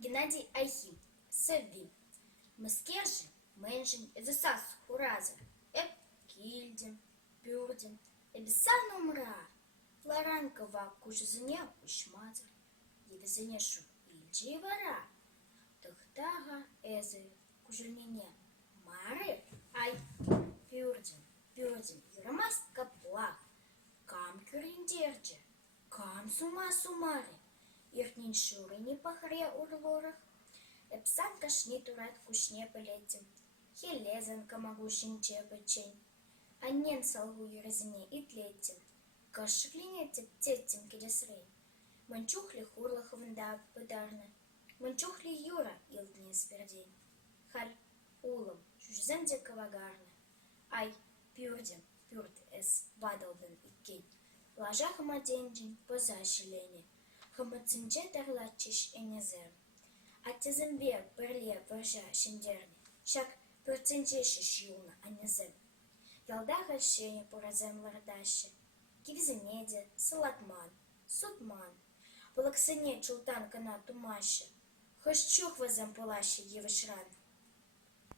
Геннадий Айхим, Севвим. Мыскержи, менжин, эзесас хураза, кильдим, пюрдим, эбисан умра. Ларанкова кужзыне ушмаза, едезенешу ильджи вара. Тахтага эзе кужельнине мары, ай, пюрдим, юрамаст капла. Кам кюриндерджи, кам сума-сумари. Иртнин шуры не пахре урлорах. Эпсан кашни турат кушне полетим. Хелезан камагушин чепечень. Аннен салгу юрезине итлетим. Кашшлинете тетим кедесрей. Манчухли хурлах вында пыдарны. Манчухли юра илдне спердень. Халь улам чужзенде кавагарны. Ай, пюрт эс вадалден иккень. Лажа хамаденджин позащелене. Хамацинче тарлачиш энезер. Аттезембе перле варжа шиндерни. Шак перцинчешиш юна анезем. Ялдага шене поразем лардаще. Кивзенеде, салатман, сутман. Полаксене чултан кана тумаще. Хощух вазем полаще евышран.